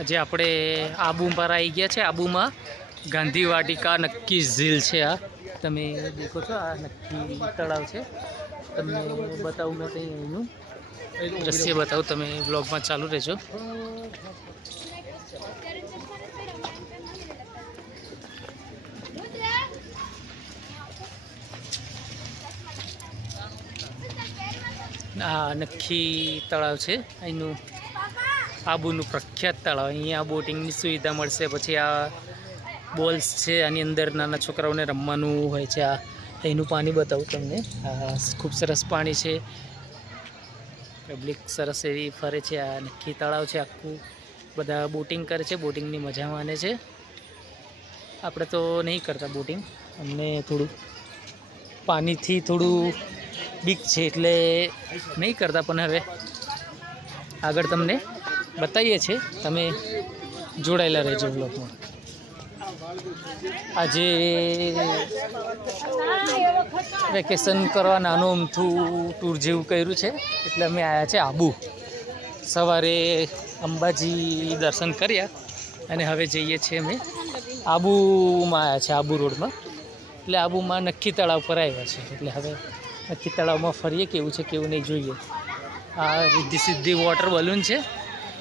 આજે આપણે આબુ પર આવી ગયા છે, આબુમાં. ગાંધી વાટિકા નક્કી ઝીલ છે આ. તમે દેખો છો, આ નક્કી તળાવ છે. તમને બતાવું મેં કંઈ એનું દ્રશ્ય બતાવું, તમે બ્લોગમાં ચાલુ રહેજો. આ નક્કી તળાવ છે, અહીંનું. આબુનું પ્રખ્યાત તળાવ અહીંયા બોટિંગની સુવિધા મળશે. પછી આ બોલ્સ છે, આની અંદર નાના છોકરાઓને રમવાનું હોય છે. આ અહીંનું પાણી બતાવું તમને. ખૂબ સરસ પાણી છે. પબ્લિક સરસ એવી ફરે છે. આ નક્કી તળાવ છે આખું. બધા બોટિંગ કરે છે. બોટિંગની મજા માને છે. આપણે તો નહીં કરતા બોટિંગ. અમને થોડું પાણીથી થોડું બીક છે એટલે નહીં કરતા. પણ હવે આગળ તમને બતાવીએ છીએ. તમે જોડાયેલા રહેજો બ્લોગમાં આજે વેકેશન કરવા નાનું અમથું ટૂર જેવું કર્યું છે. એટલે અમે આવ્યા છે આબુ. સવારે અંબાજી દર્શન કર્યા અને હવે જઈએ છીએ અમે આબુમાં આવ્યા છે, આબુ રોડમાં. એટલે આબુમાં નક્કી તળાવ પર આવ્યા છે. એટલે હવે નક્કી તળાવમાં ફરીએ, કેવું છે, કેવું નહીં જોઈએ. આ રિદ્ધિ સિદ્ધિ વોટર બલૂન છે.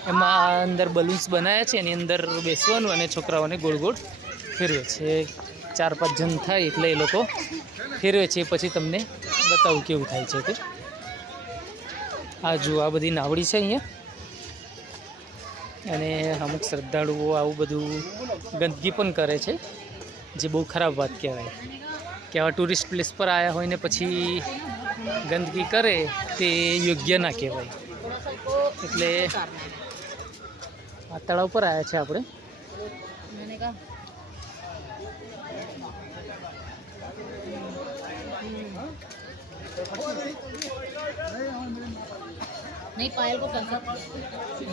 એમાં અંદર બલૂન્સ બનાવ્યા છે, એની અંદર બેસવાનું અને છોકરાઓને ગોળ ગોળ ફેરવે છે. ચાર પાંચ જણ થાય એટલે એ લોકો ફેરવે છે. પછી તમને બતાવું કેવું થાય છે તે. આ જુઓ, આ બધી નાવડી છે અહીંયા. અને અમુક શ્રદ્ધાળુઓ આવું બધું ગંદકી પણ કરે છે, જે બહુ ખરાબ વાત કહેવાય. કે આવા ટુરિસ્ટ પ્લેસ પર આવ્યા હોય ને પછી ગંદકી કરે, તે યોગ્ય ના કહેવાય. એટલે આ તળાવ પર આવ્યા છે આપણે.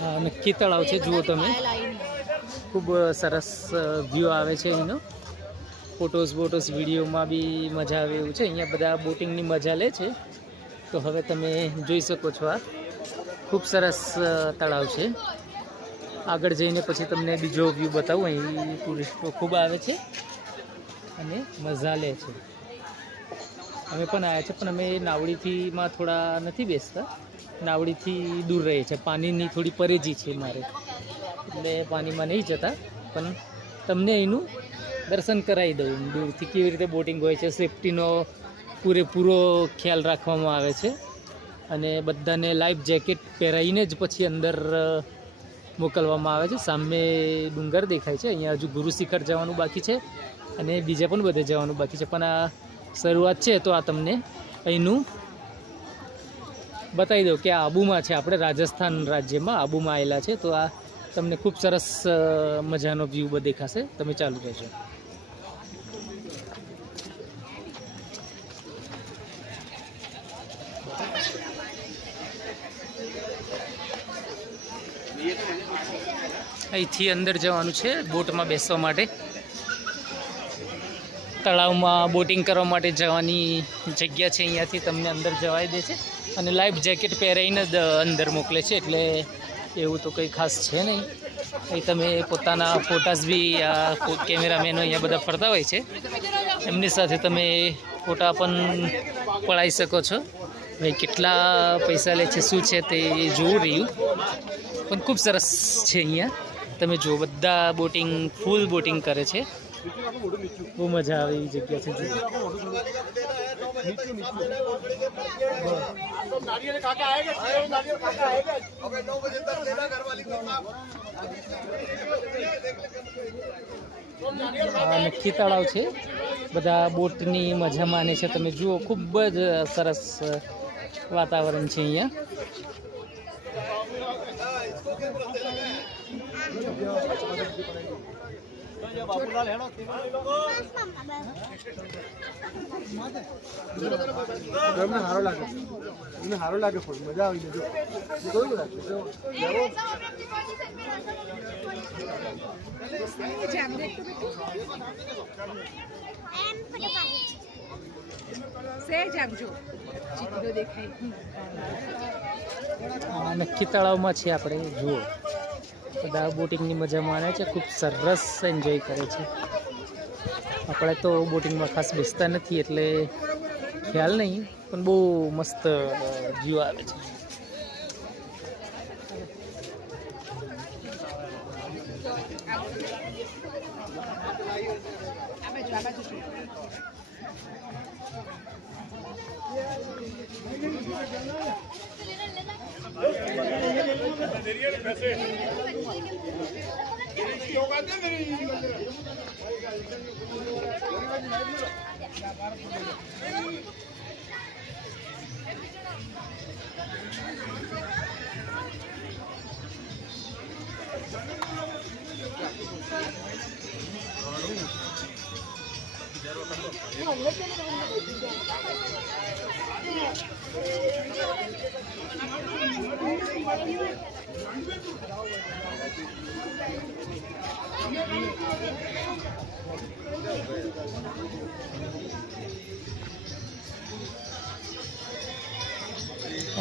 હા નક્કી તળાવ છે જુઓ તમે. ખૂબ સરસ વ્યૂ આવે છે એનો. ફોટોસ બોટોસ વિડીયોમાં બી મજા આવે એવું છે. અહીંયા બધા બોટિંગની મજા લે છે. તો હવે તમે જોઈ શકો છો આ. ખૂબ સરસ તળાવ છે. આગળ જઈને પછી તમને બીજો વ્યૂ બતાવું. અહીં ટુરિસ્ટો ખૂબ આવે છે અને મજા લે છે. અમે પણ આવ્યા છે, પણ અમે નાવડીથીમાં થોડા નથી બેસતા. નાવડીથી દૂર રહીએ છીએ. પાણીની થોડી પરેજી છે મારે. એટલે પાણીમાં નહીં જતા. પણ તમને એનું દર્શન કરાવી દઉં. દૂરથી કેવી રીતે બોટિંગ હોય છે સેફટીનો પૂરેપૂરો ખ્યાલ રાખવામાં આવે છે. અને બધાને લાઈફ જેકેટ પહેરાવીને જ પછી અંદર મોકલવામાં આવે છે. સામે ડુંગર દેખાય છે. અહીંયા હજુ ગુરુ શિખર જવાનું બાકી છે અને બીજા પણ બધે જવાનું બાકી છે. પણ આ શરૂઆત છે તો આ તમને અહીંનું બતાવી દઉં કે આ આબુમાં છે આપણે. રાજસ્થાન રાજ્યમાં આબુમાં આવેલા છે. તો આ તમને ખૂબ સરસ મજાનો વ્યૂ દેખાશે. તમે ચાલુ રહેજો. અહીંથી અંદર જવાનું છે બોટમાં બેસવા માટે. તળાવમાં બોટિંગ કરવા માટે જવાની જગ્યા છે અહીંયાથી, તમને અંદર જવાઈ દે છે. અને લાઈફ જેકેટ પહેરાઈને જ અંદર મોકલે છે, એટલે એવું તો કંઈ ખાસ છે નહીં. અહીં તમે પોતાના ફોટાસ બી આ કેમેરામેનો અહીંયા બધા ફરતા હોય છે. એમની સાથે તમે ફોટા પણ પડાવી શકો છો. ભાઈ, કેટલા પૈસા લે છે, શું છે તે જોવું રહ્યું. પણ ખૂબ સરસ છે અહીંયા. તમે જુઓ, બધા બોટિંગ ફૂલ બોટિંગ કરે છે. બહુ મજા આવે એવી જગ્યા છે આ નક્કી તળાવ છે. બધા બોટની મજા માને છે. તમે જુઓ, ખૂબ જ સરસ વાતાવરણ છે અહીંયા. એમને સારો લાગે એમને સારો લાગે ફોન મજા આવી જજો કયું લાગે નક્કી તળાવમાં છીએ આપણે, જુઓ. બધા બોટિંગની મજા માણે છે, ખૂબ સરસ એન્જોય કરે છે. આપણે તો બોટિંગમાં ખાસ બેસતા નથી એટલે ખ્યાલ નહીં, પણ બહુ મસ્ત વ્યૂ આવે છે. અહીં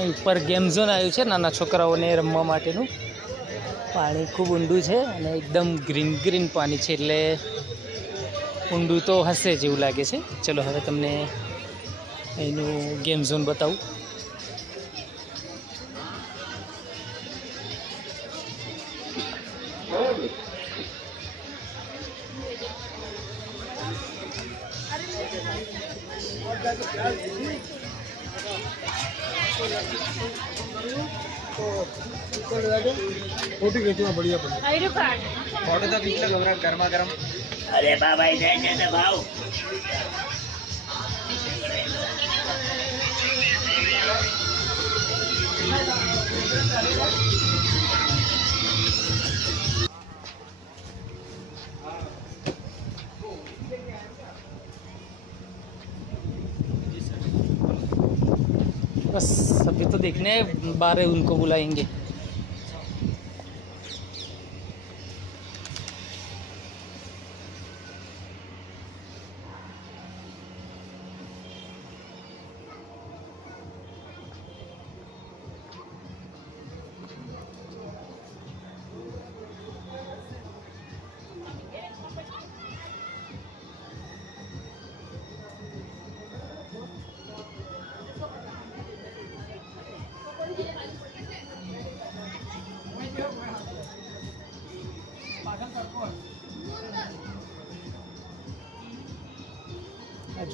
ઉપર ગેમ ઝોન આવ્યું છે નાના છોકરાઓને રમવા માટેનું. પાણી ખૂબ ઊંડું છે અને એકદમ ગ્રીન ગ્રીન પાણી છે એટલે ઊંડું તો હશે જેવું લાગે છે. ચલો હવે તમને અહીંનું ગેમ ઝોન બતાવું फोटो खींचना बढ़िया पड़ेगा फोटो तो खींच लो गरम गर्मा गर्म बस अभी तो देखने बारे उनको बुलाएँगे।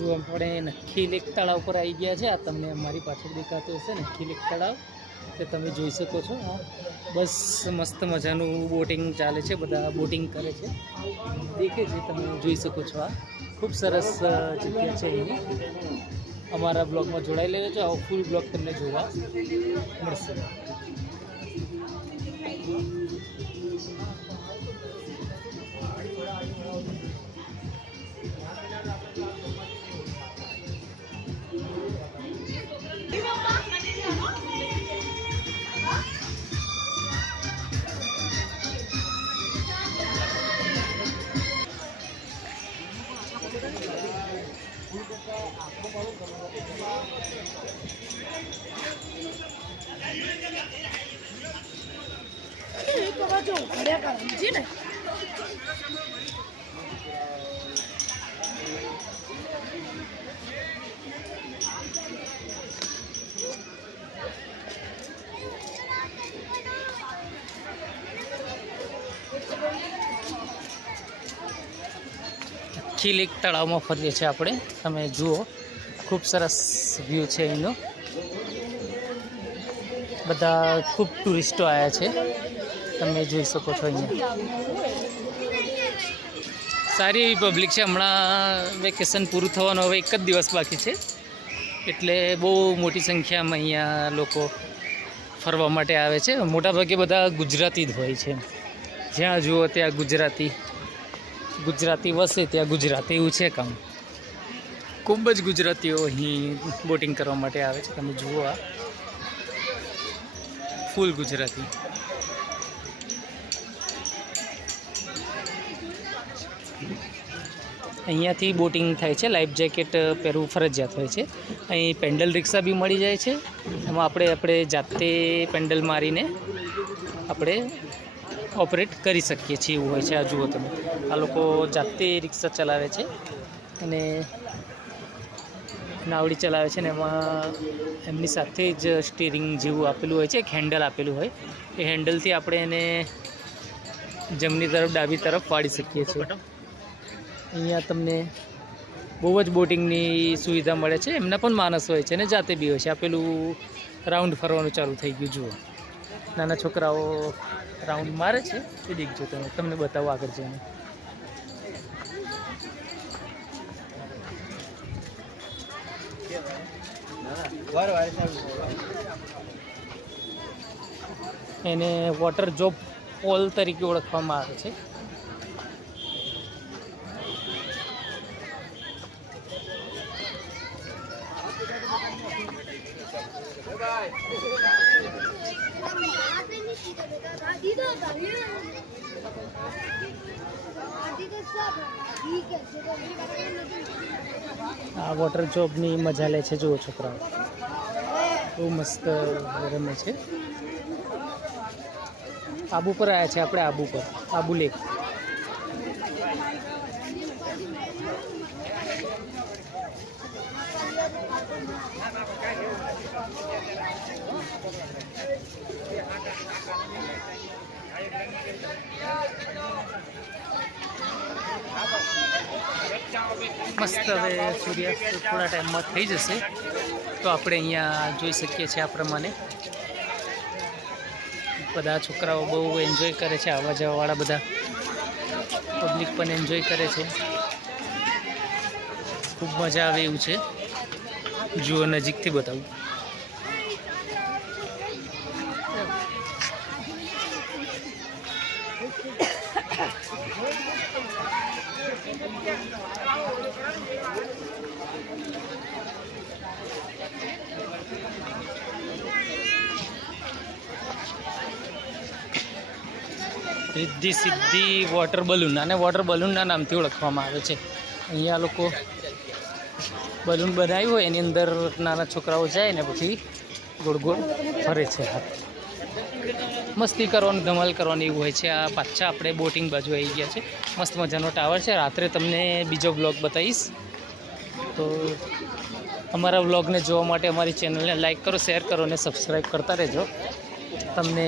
હજુ આપણે નખી લેક તળાવ પર આવી ગયા છે, આ તમને અમારી પાછળ દેખાતું હશે નખી લેક તળાવ. તે તમે જોઈ શકો છો આ બસ મસ્ત મજાનું બોટિંગ ચાલે છે, બધા બોટિંગ કરે છે. દેખે છે, તમે જોઈ શકો છો આ. ખૂબ સરસ જગ્યા છે એની. અમારા બ્લોગમાં જોડાઈ લેજો, આવો ફૂલ બ્લોગ તમને જોવા મળશે. ખીલ એક તળાવમાં ફરીએ છીએ આપણે. તમે જુઓ, ખૂબ સરસ વ્યૂ છે એનો. બધા ખૂબ ટુરિસ્ટો આવ્યા છે. તમે જોઈ શકો છો અહીંયા. સારી એવી પબ્લિક છે. હમણાં વેકેશન પૂરું થવાનું હવે એક જ દિવસ બાકી છે. એટલે બહુ મોટી સંખ્યામાં અહીંયા લોકો ફરવા માટે આવે છે. મોટાભાગે બધા ગુજરાતી જ હોય છે. જ્યાં જુઓ ત્યાં ગુજરાતી. ગુજરાતી વસે ત્યાં ગુજરાતી એવું છે કામ. ખૂબ જ ગુજરાતીઓ અહીં બોટિંગ કરવા માટે આવે છે. તમે જુઓ આ. ફૂલ ગુજરાતી. અહીંયાથી બોટિંગ થાય છે. લાઈફ જેકેટ પહેરવું ફરજિયાત હોય છે. અહીં પેન્ડલ રિક્ષા બી મળી જાય છે. એમાં આપણે આપણે જાતે પેન્ડલ મારીને આપણે ઓપરેટ કરી શકીએ છીએ એવું હોય છે. આ જુઓ તમે. આ લોકો જાતે રિક્ષા ચલાવે છે અને નાવડી ચલાવે છે ને એમાં એમની સાથે જ સ્ટીરિંગ જેવું આપેલું હોય છે. એક હેન્ડલ આપેલું હોય. એ હેન્ડલથી આપણે એને જમણી તરફ, ડાબી તરફ વાળી શકીએ છીએ. અહીંયા તમને બહુ જ બોટિંગની સુવિધા મળે છે. એમના પણ માણસ હોય છે ને, જાતે બી હોય છે. આપેલું રાઉન્ડ ફરવાનું ચાલુ થઈ ગયું, જુઓ. નાના છોકરાઓ રાઉન્ડ મારે છે, એ દેખજો તમે. તમને બતાવો આગળ જઈને. એને વોટર જોબ પોલ તરીકે ઓળખવામાં આવે છે. આ વોટર જોબની મજા લે છે, જુઓ છોકરાઓ. બહુ મસ્ત રમે છે. આબુ પર આવ્યા છે આપણે, આબુ પર. આબુ લેક. મસ્ત હવે સૂર્યાસ્ત થોડા ટાઈમમાં થઈ જશે. તો આપણે અહીંયા જોઈ શકીએ છીએ આ પ્રમાણે. બધા છોકરાઓ બહુ એન્જોય કરે છે, આવવા જવાવાળા બધા. પબ્લિક પણ એન્જોય કરે છે. ખૂબ મજા આવે એવું છે. જુઓ નજીકથી બતાવું. રિદ્ધિ સિદ્ધિ વોટર બલૂન અને વોટર બલૂનના નામથી ઓળખવામાં આવે છે. અહીંયા લોકો બલૂન બનાવ્યું હોય, એની અંદર નાના છોકરાઓ જાય ને પછી ગોળ ગોળ ફરે છે હાથ. મસ્તી કરવાનું, ધમાલ કરવાની એવું હોય છે. આ પાછા આપણે બોટિંગ બાજુ આવી ગયા છે. મસ્ત મજાનો ટાવર છે. રાત્રે તમને બીજો બ્લોગ બતાવીશ. તો અમારા વ્લોગને જોવા માટે અમારી ચેનલને લાઈક કરો શેર કરો અને સબસ્ક્રાઈબ કરતા રહેજો. તમને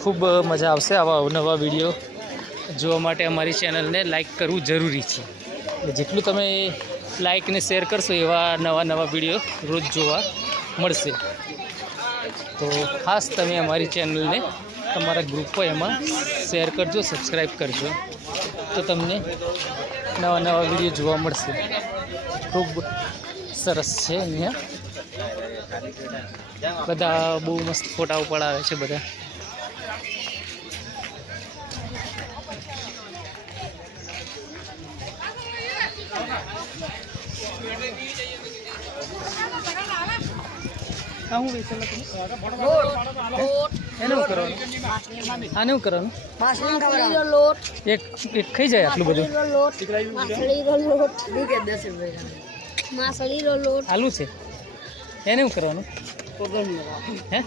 ખૂબ મજા આવશે આવા અવનવા વીડિયો જોવા માટે અમારી ચેનલને લાઇક કરવું જરૂરી છે. જેટલું તમે લાઇક ને શેર કરશો એવા નવા નવા વીડિયો રોજ જોવા મળશે. તો ખાસ તમે અમારી ચેનલને તમારા ગ્રુપ એમાં શેર કરજો સબસ્ક્રાઈબ કરજો. તો તમને નવા નવા વીડિયો જોવા મળશે. ખૂબ સરસ છે અહીંયા. બધા બહુ મસ્ત ફોટાઓ પડાવે છે બધા. હું શું કરવાનું આને શું કરવાનું? લોટ એક એક ખાઈ જાય આટલું લોટ આલુ છે. એને શું કરવાનું? હે?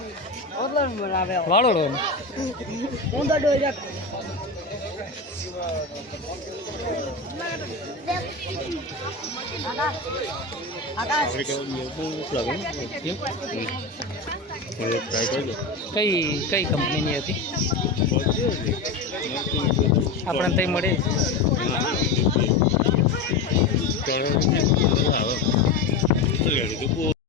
કઈ કઈ કંપનીની હતી? આપણે ત્યાં મળે